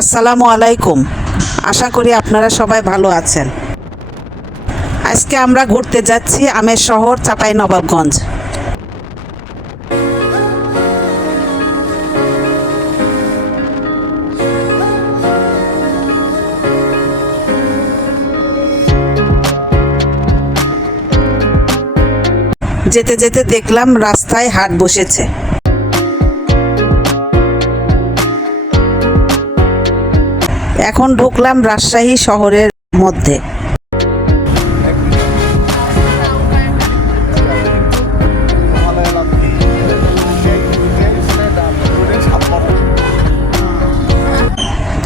আসসালামু আলাইকুম। আশা করি আপনারা সবাই ভালো আছেন। আজকে আমরা ঘুরতে যাচ্ছি আমের শহর চাপাই নবাবগঞ্জ। যেতে যেতে দেখলাম রাস্তায় হাট বসেছে। এখন ঢুকলাম রাজশাহী শহরের মধ্যে।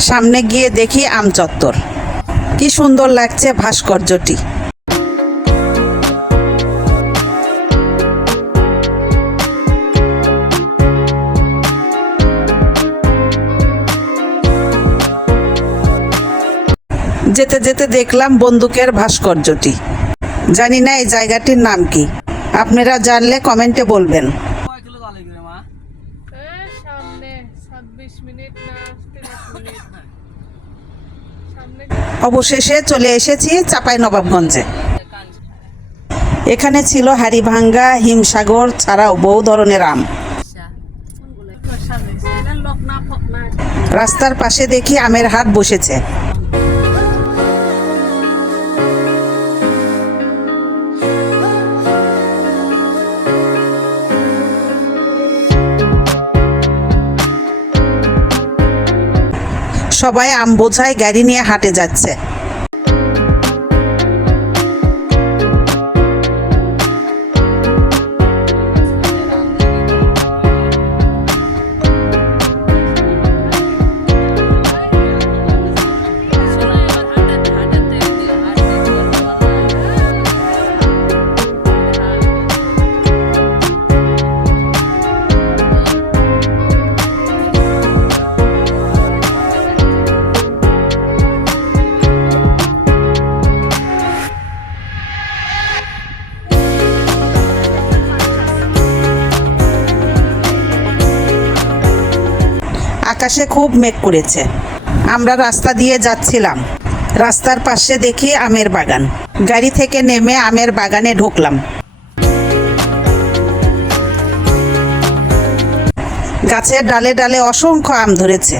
সামনে গিয়ে দেখি আম চত্বর কি সুন্দর লাগছে ভাস্কর্যটি। যেতে যেতে দেখলাম বন্দুকের ভাস্কর্যটি। জানি না এই জায়গাটির নাম কি। আপনারা জানলে কমেন্টে বলবেন। অবশেষে চলে এসেছি চাপাই নবাবগঞ্জে। এখানে ছিল হাড়িভাঙ্গা হিমসাগর ছাড়াও বহু ধরনের আম। রাস্তার পাশে দেখি আমের হাট বসেছে। সবাই আম বোঝায় গাড়ি নিয়ে হাটে যাচ্ছে। আকাশে খুব মেঘ করেছে। আমরা রাস্তা দিয়ে যাচ্ছিলাম। রাস্তার পাশে দেখি আমের বাগান। গাড়ি থেকে নেমে আমের বাগানে ঢুকলাম। গাছের ডালে ডালে অসংখ্য আম ধরেছে।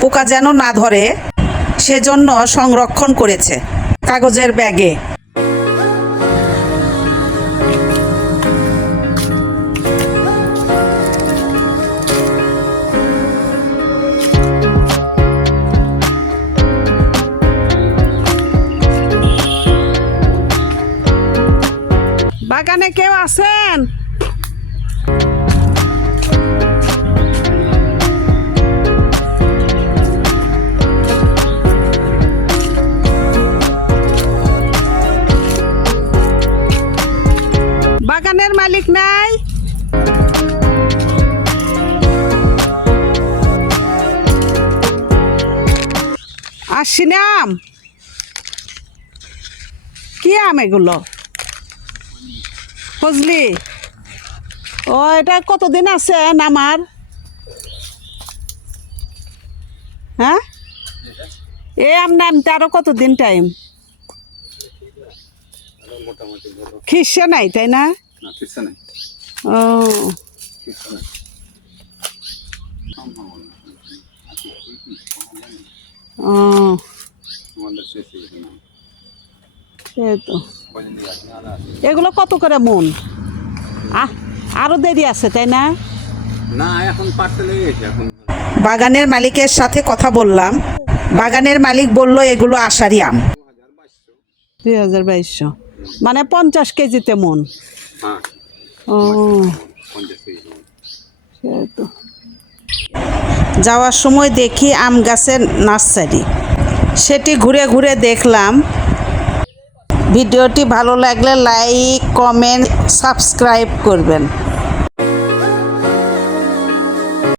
পোকা যেন না ধরে, সেজন্য সংরক্ষণ করেছে। কাগজের ব্যাগে বাগানে কেউ আছেন? বাগানের মালিক নাই? আম কি আম এগুলো? বুঝলি ও এটা কতদিন আছে আমার? হ্যাঁ? এ আম নামতে আরও কতদিন টাইম খিসে নাই তাই না? ও। ও। তো। এগুলো কত করে মন? আহ আরও দেরি আছে তাই না? না এখন বাগানের মালিকের সাথে কথা বললাম। বাগানের মালিক বলল এগুলো আষাঢ়ি আম। দুই হাজার বাইশশো। মানে পঞ্চাশ কেজিতে মন। হ্যাঁ। ও। সেই তো যাওয়ার সময় দেখি আম গাছের নার্সারি। সেটি ঘুরে ঘুরে দেখলাম। ভিডিওটি ভালো লাগলে লাইক কমেন্ট সাবস্ক্রাইব করবেন।